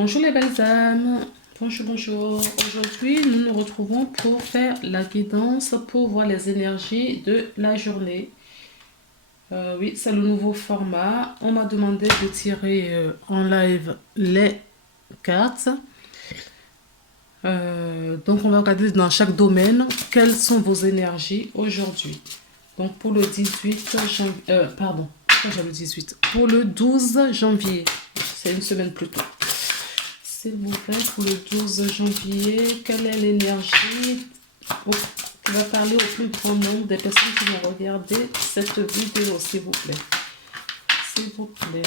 Bonjour les belles âmes, bonjour, bonjour. Aujourd'hui, nous nous retrouvons pour faire la guidance pour voir les énergies de la journée. Oui, c'est le nouveau format. On m'a demandé de tirer en live les cartes. Donc, on va regarder dans chaque domaine quelles sont vos énergies aujourd'hui. Donc, pour le 18 janvier, pardon, j'ai le 18. Pour le 12 janvier, c'est une semaine plus tôt. S'il vous plaît, pour le 12 janvier, quelle est l'énergie qui va parler au plus grand nombre des personnes qui vont regarder cette vidéo, s'il vous plaît. S'il vous plaît.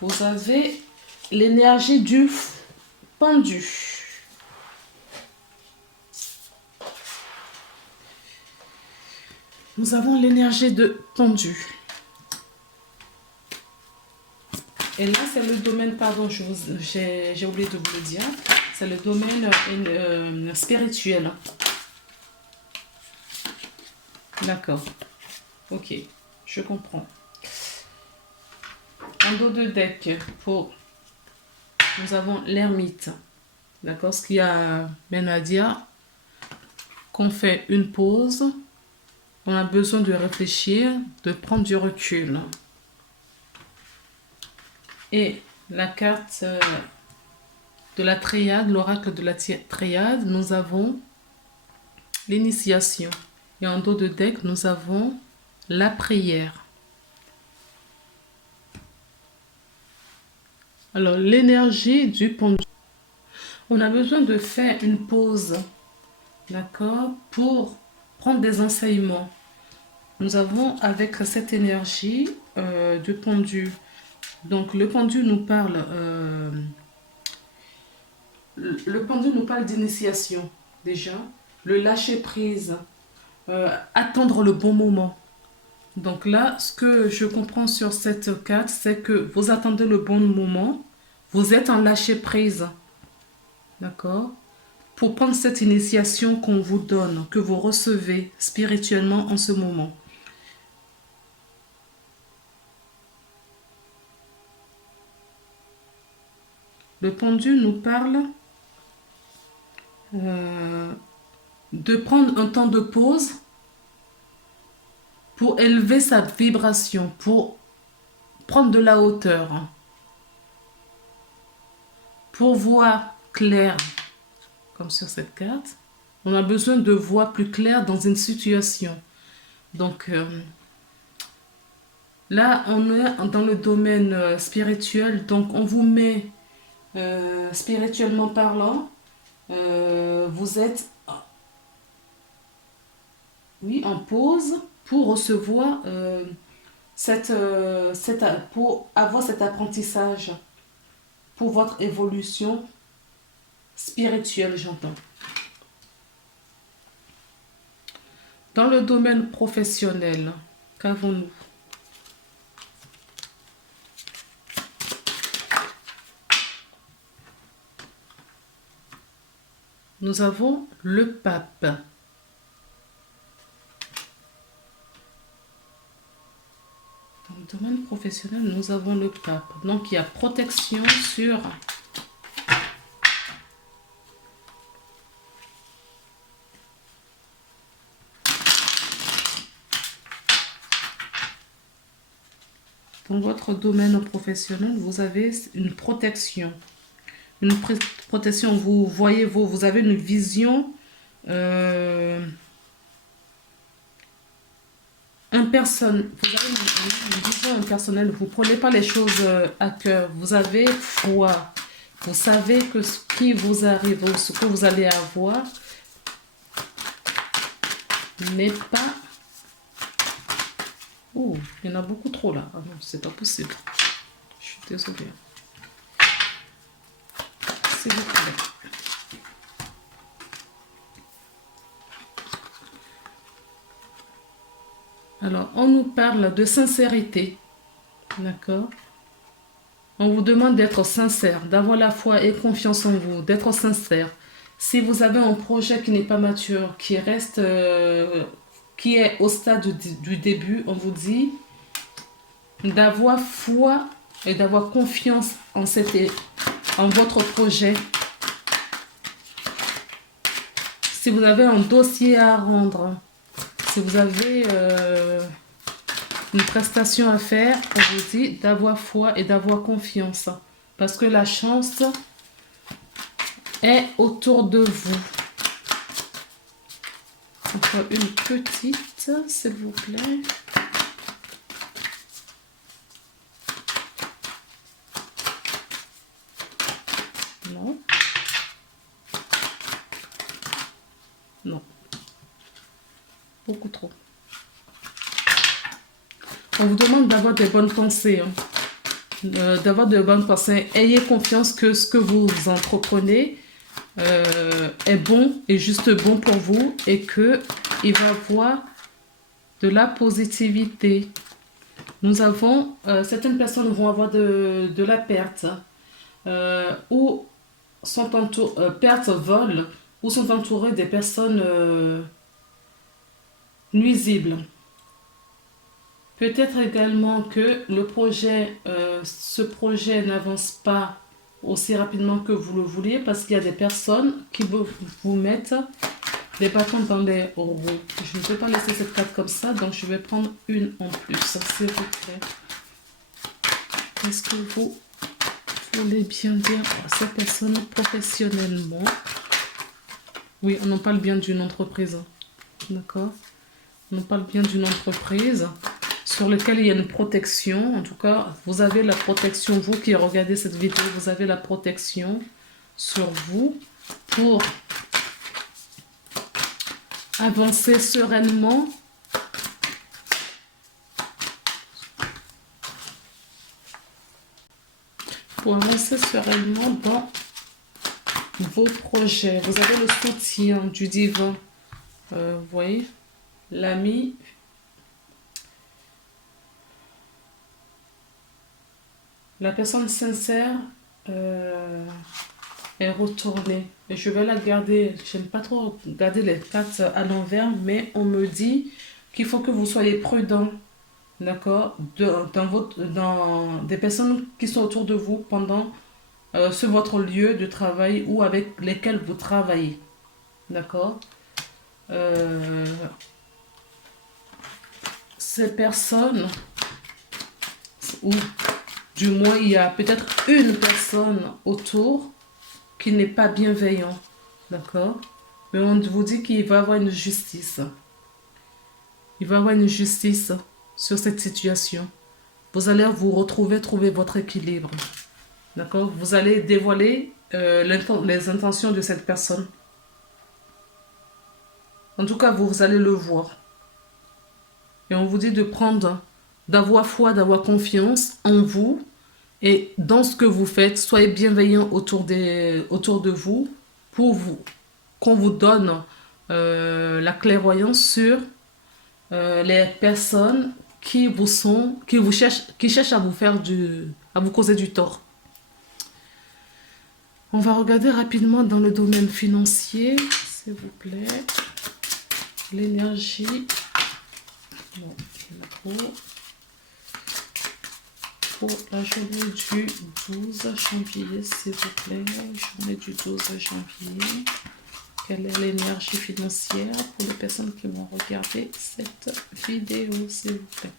Vous avez l'énergie du pendu. Nous avons l'énergie de pendu. Et là, c'est le domaine, pardon, j'ai oublié de vous le dire, c'est le domaine spirituel. D'accord. Ok, je comprends. En dos de deck, nous avons l'ermite. D'accord, ce qui amène à dire qu'on fait une pause. On a besoin de réfléchir, de prendre du recul. Et la carte de la triade, l'oracle de la triade, nous avons l'initiation. Et en dos de deck, nous avons la prière. Alors, l'énergie du pendu. On a besoin de faire une pause, d'accord, pour prendre des enseignements. Nous avons avec cette énergie du pendu. Donc le pendu nous parle d'initiation déjà, le lâcher prise, attendre le bon moment. Donc là, ce que je comprends sur cette carte, c'est que vous attendez le bon moment, vous êtes en lâcher prise, d'accord, pour prendre cette initiation qu'on vous donne, que vous recevez spirituellement en ce moment. Le pendu nous parle de prendre un temps de pause pour élever sa vibration, pour prendre de la hauteur, pour voir clair, comme sur cette carte. On a besoin de voir plus clair dans une situation. Donc là, on est dans le domaine spirituel, donc on vous met spirituellement parlant, vous êtes en pause pour recevoir pour avoir cet apprentissage pour votre évolution spirituelle, j'entends. Dans le domaine professionnel, qu'avons-nous? Nous avons le pape. Dans le domaine professionnel, nous avons le pape. Donc, il y a protection sur dans votre domaine professionnel, vous avez une protection. Une protection, vous voyez, vous avez une vision impersonnelle. Vous avez une vision impersonnelle. Vous ne prenez pas les choses à cœur. Vous avez foi. Vous savez que ce qui vous arrive, ce que vous allez avoir, n'est pas... Oh, il y en a beaucoup trop là. Ah non, c'est pas possible. Je suis désolée. S'il vous plaît. Alors, on nous parle de sincérité. D'accord? On vous demande d'être sincère, d'avoir la foi et confiance en vous, d'être sincère. Si vous avez un projet qui n'est pas mature, qui qui est au stade du début, on vous dit d'avoir foi et d'avoir confiance en votre projet. Si vous avez un dossier à rendre, si vous avez une prestation à faire, on vous dit d'avoir foi et d'avoir confiance. Parce que la chance est autour de vous. Encore une petite, s'il vous plaît. Non. Non. Beaucoup trop. On vous demande d'avoir des bonnes pensées. Hein. D'avoir de bonnes pensées. Ayez confiance que ce que vous entreprenez est bon et juste bon pour vous et qu'il va y avoir de la positivité. Nous avons, certaines personnes vont avoir de la perte ou sont entourées, perte, vol, ou sont entourées des personnes nuisibles. Peut-être également que ce projet n'avance pas aussi rapidement que vous le vouliez parce qu'il y a des personnes qui vous mettent des bâtons dans les roues. Je ne peux pas laisser cette carte comme ça, donc je vais prendre une en plus, s'il vous plaît. Est-ce que vous voulez bien dire à ces personnes professionnellement? Oui, on en parle bien d'une entreprise. D'accord? On en parle bien d'une entreprise sur laquelle il y a une protection. En tout cas, vous avez la protection, vous qui regardez cette vidéo, vous avez la protection sur vous pour avancer sereinement. Pour avancer sereinement dans vos projets. Vous avez le soutien du divin. Vous voyez, l'ami. La personne sincère est retournée. Et je vais la garder. J'aime pas trop garder les cartes à l'envers, mais on me dit qu'il faut que vous soyez prudent. D'accord, dans des personnes qui sont autour de vous pendant votre lieu de travail ou avec lesquels vous travaillez. D'accord, ces personnes, ou du moins il y a peut-être une personne autour qui n'est pas bienveillant. D'accord, mais on vous dit qu'il va y avoir une justice. Il va y avoir une justice sur cette situation. Vous allez vous retrouver, trouver votre équilibre. D'accord? Vous allez dévoiler les intentions de cette personne. En tout cas, vous allez le voir. Et on vous dit de prendre, d'avoir foi, d'avoir confiance en vous et dans ce que vous faites. Soyez bienveillant autour de vous pour qu'on vous donne la clairvoyance sur les personnes qui cherchent à vous causer du tort. On va regarder rapidement dans le domaine financier, s'il vous plaît. L'énergie. Bon, pour la journée du 12 janvier, s'il vous plaît. Journée du 12 janvier. Quelle est l'énergie financière pour les personnes qui vont regarder cette vidéo, s'il vous plaît?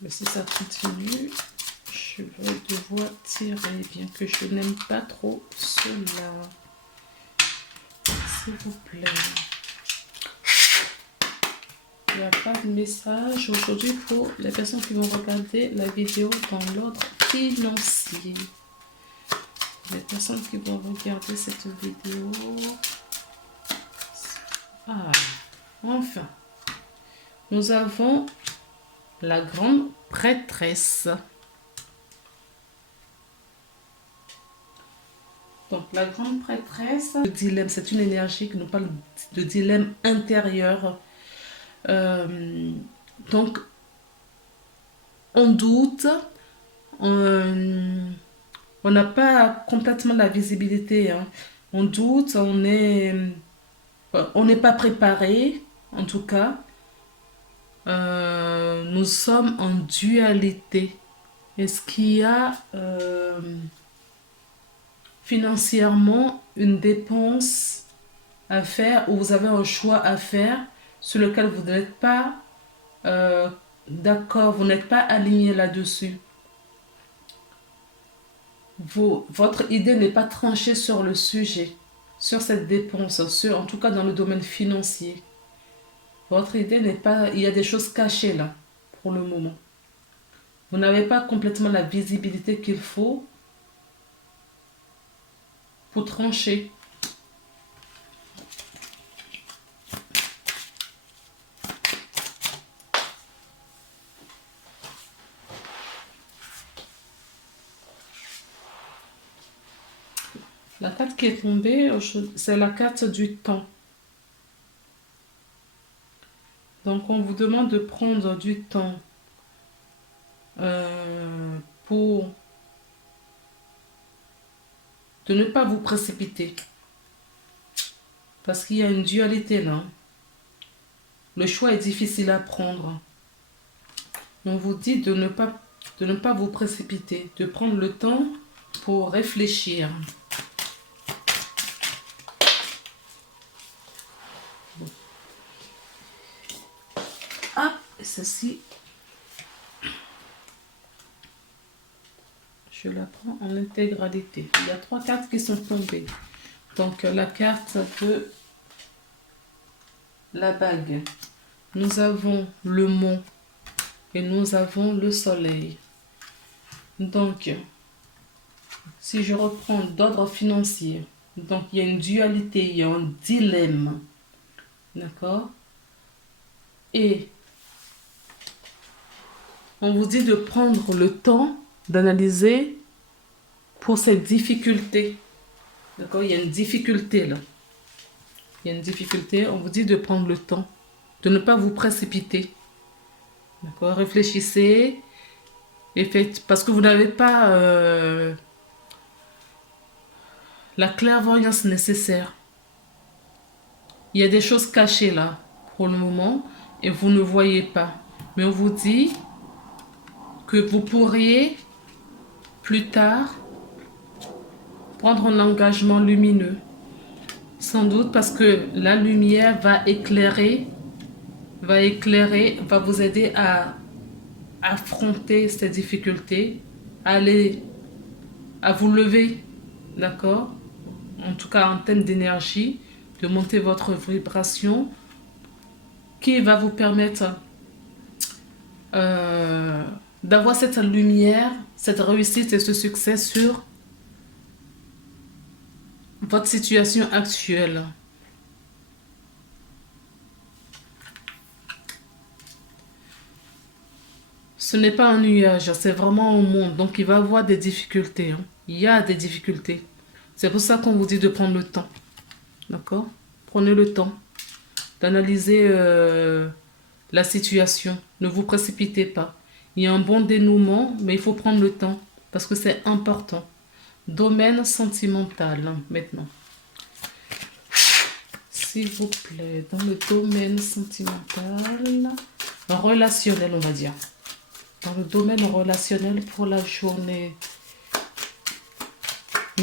Mais si ça continue, je vais devoir tirer, bien que je n'aime pas trop cela. S'il vous plaît. Il n'y a pas de message aujourd'hui pour les personnes qui vont regarder la vidéo dans l'ordre financier. Les personnes qui vont regarder cette vidéo. Ah, enfin. Nous avons la grande prêtresse. Donc, la grande prêtresse, le dilemme, c'est une énergie qui nous parle de dilemme intérieur. Donc, on doute, on on n'a pas complètement la visibilité, hein. On doute, on n'est pas préparé, en tout cas. Nous sommes en dualité. Est-ce qu'il y a financièrement une dépense à faire ou vous avez un choix à faire sur lequel vous n'êtes pas d'accord, vous n'êtes pas aligné là-dessus? Votre idée n'est pas tranchée sur le sujet, sur cette dépense, en tout cas dans le domaine financier. Votre idée n'est pas... Il y a des choses cachées là, pour le moment. Vous n'avez pas complètement la visibilité qu'il faut pour trancher. La carte qui est tombée, c'est la carte du temps. Donc, on vous demande de prendre du temps pour de ne pas vous précipiter. Parce qu'il y a une dualité là. Le choix est difficile à prendre. On vous dit de ne pas vous précipiter, de prendre le temps pour réfléchir. Ah, et ceci, je la prends en intégralité. Il y a 3 cartes qui sont tombées. Donc, la carte de la bague. Nous avons le mont et nous avons le soleil. Donc, si je reprends d'ordre financier, donc il y a une dualité, il y a un dilemme. D'accord? Et on vous dit de prendre le temps d'analyser pour cette difficulté. D'accord? Il y a une difficulté là. Il y a une difficulté. On vous dit de prendre le temps, de ne pas vous précipiter. D'accord? Réfléchissez et faites. Parce que vous n'avez pas la clairvoyance nécessaire. Il y a des choses cachées là pour le moment et vous ne voyez pas. Mais on vous dit que vous pourriez plus tard prendre un engagement lumineux. Sans doute parce que la lumière va vous aider à affronter ces difficultés, à vous lever, d'accord? En tout cas en termes d'énergie, de monter votre vibration, qui va vous permettre d'avoir cette lumière, cette réussite et ce succès sur votre situation actuelle. Ce n'est pas un nuage, c'est vraiment un monde. Donc, il va y avoir des difficultés, hein. Il y a des difficultés. C'est pour ça qu'on vous dit de prendre le temps. D'accord? Prenez le temps d'analyser la situation. Ne vous précipitez pas. Il y a un bon dénouement, mais il faut prendre le temps parce que c'est important. Domaine sentimental, hein, maintenant. S'il vous plaît, dans le domaine sentimental, relationnel, on va dire. Dans le domaine relationnel pour la journée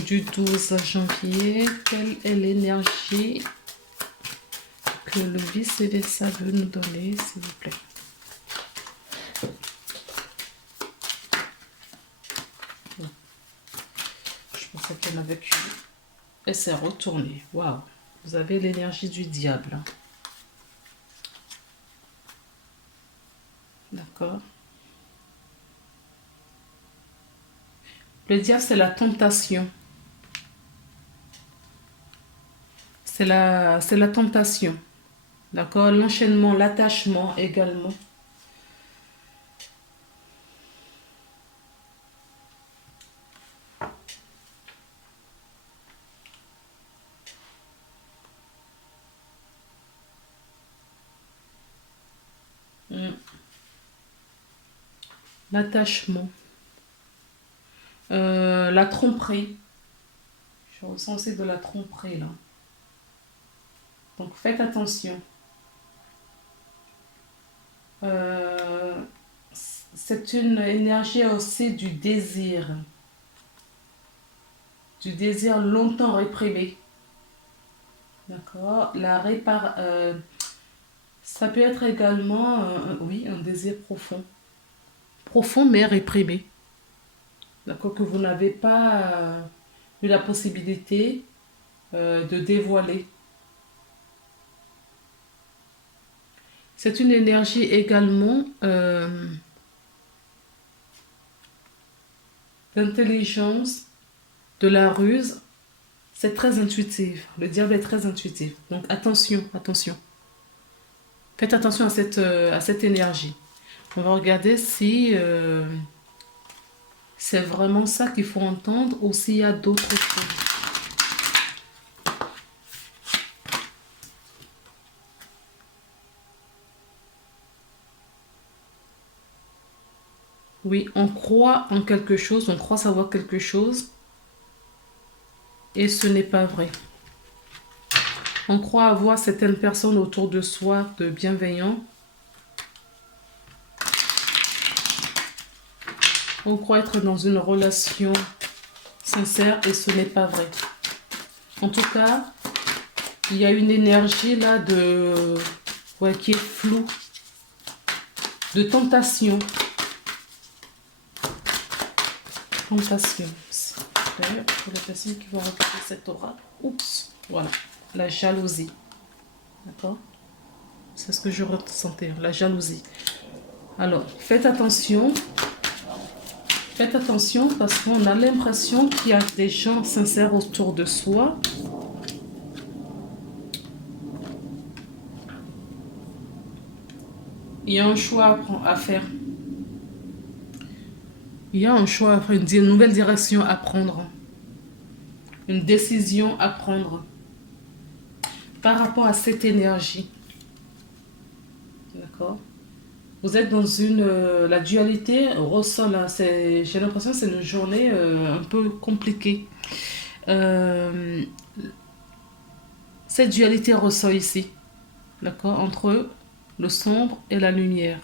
du 12 janvier, quelle est l'énergie que le vice-versa veut nous donner, s'il vous plaît? Bon. Je pensais qu'elle avait eu. Elle s'est retournée. Waouh! Vous avez l'énergie du diable. D'accord? Le diable, c'est la tentation. C'est la tentation. D'accord? L'enchaînement, l'attachement également. L'attachement. La tromperie. Je ressens aussi de la tromperie là. Donc faites attention. C'est une énergie aussi du désir. Du désir longtemps réprimé. D'accord. Ça peut être également, oui, un désir profond. Profond mais réprimé. D'accord. Que vous n'avez pas eu la possibilité de dévoiler. C'est une énergie également d'intelligence, de la ruse. C'est très intuitif. Le diable est très intuitif. Donc attention, attention. Faites attention à cette énergie. On va regarder si c'est vraiment ça qu'il faut entendre ou s'il y a d'autres choses. Oui, on croit en quelque chose, on croit savoir quelque chose et ce n'est pas vrai. On croit avoir certaines personnes autour de soi de bienveillants. On croit être dans une relation sincère et ce n'est pas vrai. En tout cas, il y a une énergie là qui est floue, de tentation. Tentation. D'ailleurs, pour les personnes qui vont regarder cette aura, oups, voilà, la jalousie. D'accord? C'est ce que je ressentais, la jalousie. Alors, faites attention. Faites attention parce qu'on a l'impression qu'il y a des gens sincères autour de soi. Il y a un choix à faire. Il y a un choix à faire, une nouvelle direction à prendre. Une décision à prendre. Par rapport à cette énergie. D'accord? Vous êtes dans la dualité ressort là. J'ai l'impression que c'est une journée un peu compliquée. Cette dualité ressort ici. D'accord? Entre le sombre et la lumière.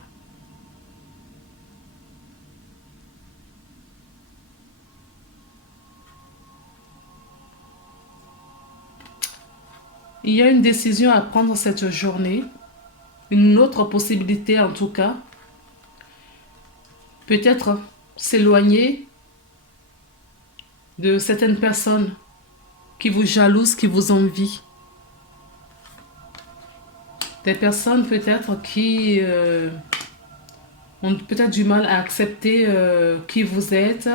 Il y a une décision à prendre cette journée. Une autre possibilité en tout cas. Peut-être s'éloigner de certaines personnes qui vous jalousent, qui vous envient. Des personnes peut-être qui ont peut-être du mal à accepter qui vous êtes.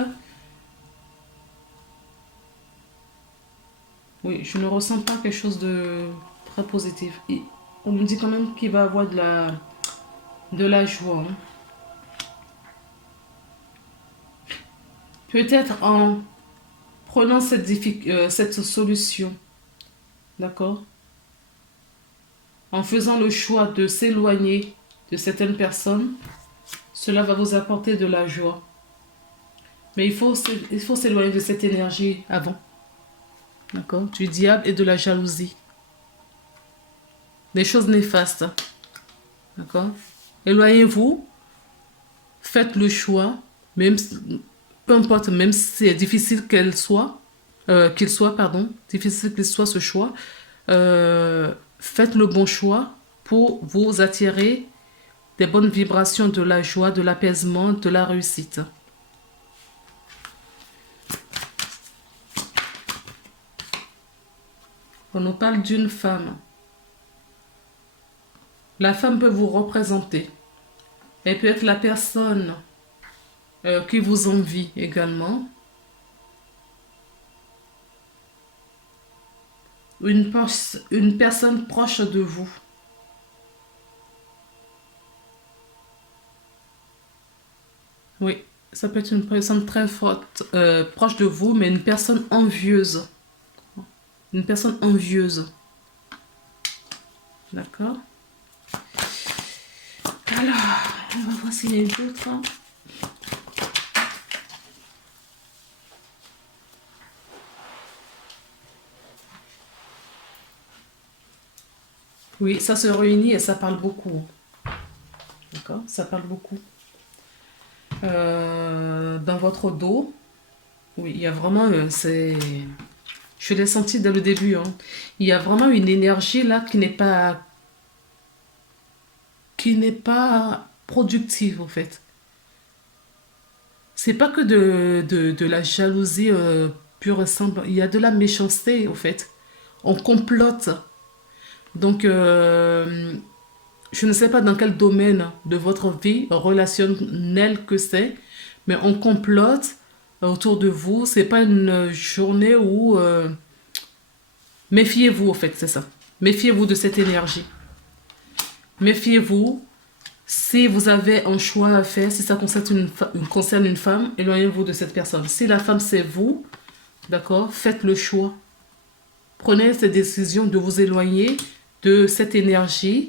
Oui, je ne ressens pas quelque chose de très positif. On me dit quand même qu'il va y avoir de la joie. Hein. Peut-être en prenant cette solution, d'accord? En faisant le choix de s'éloigner de certaines personnes, cela va vous apporter de la joie. Mais il faut s'éloigner de cette énergie avant. D'accord? Du diable et de la jalousie. Des choses néfastes. D'accord? Éloignez-vous. Faites le choix. Peu importe, même si c'est difficile qu'il soit, difficile qu'il soit ce choix, faites le bon choix pour vous attirer des bonnes vibrations, de la joie, de l'apaisement, de la réussite. On nous parle d'une femme. La femme peut vous représenter. Elle peut être la personne qui vous envie également. Une personne proche de vous. Oui, ça peut être une personne très forte, proche de vous, mais une personne envieuse. Une personne envieuse. D'accord? Alors, on va voir s'il y a d'autres. Oui, ça se réunit et ça parle beaucoup. D'accord? Ça parle beaucoup. Dans votre dos, oui, il y a vraiment, je l'ai senti dès le début, hein. Il y a vraiment une énergie là qui n'est pas productive, en fait. C'est pas que de la jalousie pure et simple. Il y a de la méchanceté, au fait. On complote. Donc, je ne sais pas dans quel domaine de votre vie relationnelle que c'est, mais on complote autour de vous. C'est pas une journée où méfiez-vous, au fait, c'est ça. Méfiez-vous de cette énergie. Méfiez-vous. Si vous avez un choix à faire, si ça concerne une femme, éloignez-vous de cette personne. Si la femme, c'est vous, d'accord, faites le choix. Prenez cette décision de vous éloigner de cette énergie.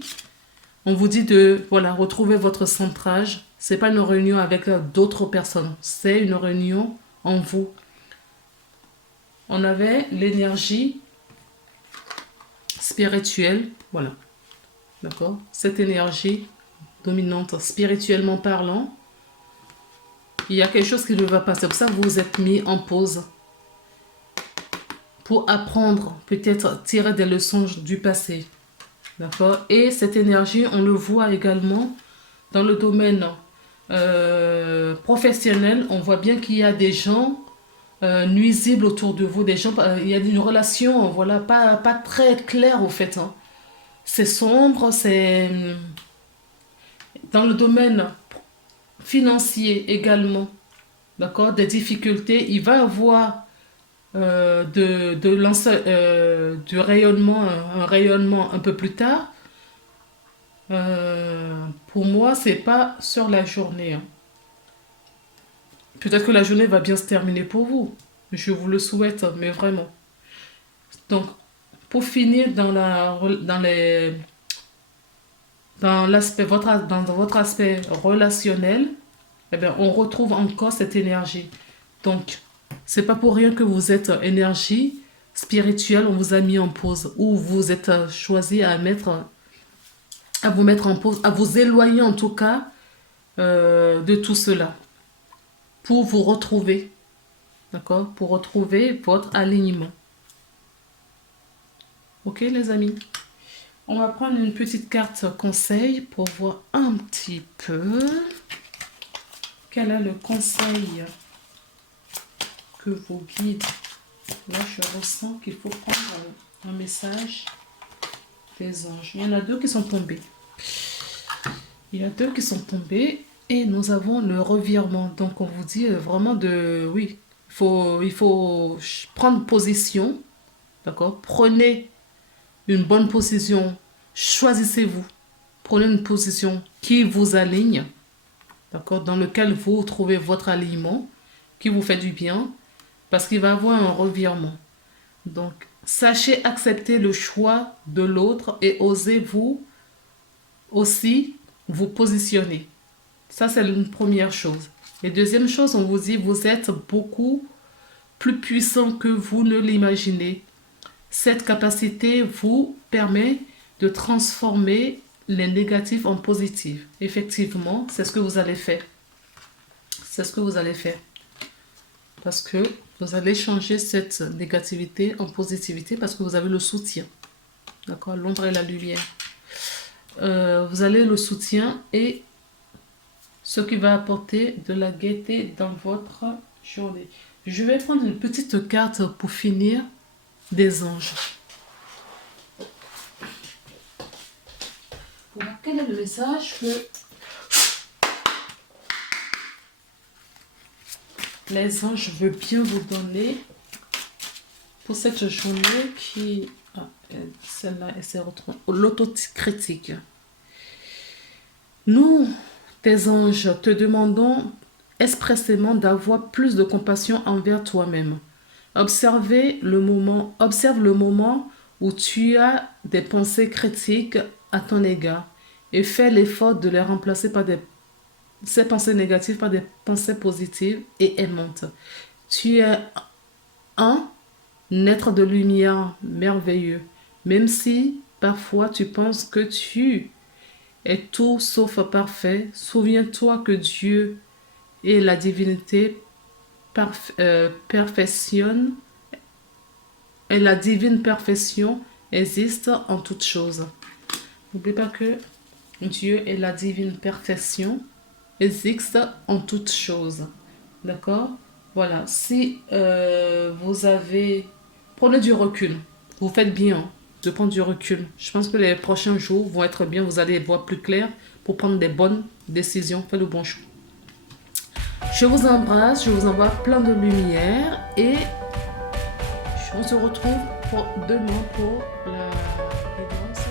On vous dit de, voilà, retrouver votre centrage. C'est pas une réunion avec d'autres personnes. C'est une réunion en vous. On avait l'énergie spirituelle, voilà, d'accord. Cette énergie dominante, spirituellement parlant, il y a quelque chose qui ne va pas. C'est pour ça que vous vous êtes mis en pause. Pour apprendre, peut-être tirer des leçons du passé. D'accord? Et cette énergie, on le voit également dans le domaine professionnel. On voit bien qu'il y a des gens nuisibles autour de vous. Des gens, il y a une relation, voilà, pas très claire au fait, hein. C'est sombre, c'est dans le domaine financier également. D'accord? Des difficultés. Il va avoir du rayonnement, un rayonnement un peu plus tard. Pour moi, c'est pas sur la journée, hein. Peut-être que la journée va bien se terminer pour vous. Je vous le souhaite, mais vraiment. Donc, pour finir dans votre aspect relationnel, eh bien, on retrouve encore cette énergie. Donc, c'est pas pour rien que vous êtes énergie spirituelle, on vous a mis en pause, ou vous êtes choisi à vous mettre en pause, à vous éloigner en tout cas de tout cela, pour vous retrouver, d'accord? Pour retrouver votre alignement. Ok, les amis? On va prendre une petite carte conseil pour voir un petit peu quel est le conseil que vos guides. Là, je ressens qu'il faut prendre un message des anges. Il y en a deux qui sont tombés. Il y a deux qui sont tombés et nous avons le revirement. Donc, on vous dit vraiment de... Oui, il faut prendre position. D'accord? Prenez une bonne position. Choisissez-vous. Prenez une position qui vous aligne. D'accord? Dans lequel vous trouvez votre alignement, qui vous fait du bien. Parce qu'il va y avoir un revirement. Donc, sachez accepter le choix de l'autre et osez-vous aussi vous positionner. Ça, c'est une première chose. Et deuxième chose, on vous dit, vous êtes beaucoup plus puissant que vous ne l'imaginez. Cette capacité vous permet de transformer les négatifs en positifs. Effectivement, c'est ce que vous allez faire. C'est ce que vous allez faire. Parce que vous allez changer cette négativité en positivité parce que vous avez le soutien. D'accord? L'ombre et la lumière. Vous avez le soutien et ce qui va apporter de la gaieté dans votre journée. Je vais prendre une petite carte pour finir des anges. Quel est le message que les anges veulent bien vous donner pour cette journée qui... celle-là, elle s'est retrouvée. L'autocritique. Nous, tes anges, te demandons expressément d'avoir plus de compassion envers toi-même. Observe le moment où tu as des pensées critiques à ton égard et fais l'effort de les remplacer par ces pensées négatives par des pensées positives et aimantes. Tu es un être de lumière merveilleux, même si Parfois, tu penses que tu es tout sauf parfait. Souviens-toi que Dieu et la divinité perfectionne et la divine perfection existe en toutes choses. N'oublie pas que Dieu et la divine perfection existent en toutes choses. D'accord? Voilà. Si vous avez... Prenez du recul. Vous faites bien de prendre du recul. Je pense que les prochains jours vont être bien. Vous allez voir plus clair pour prendre des bonnes décisions. Faites le bon choix. Je vous embrasse. Je vous envoie plein de lumière. Et on se retrouve demain pour la guidance.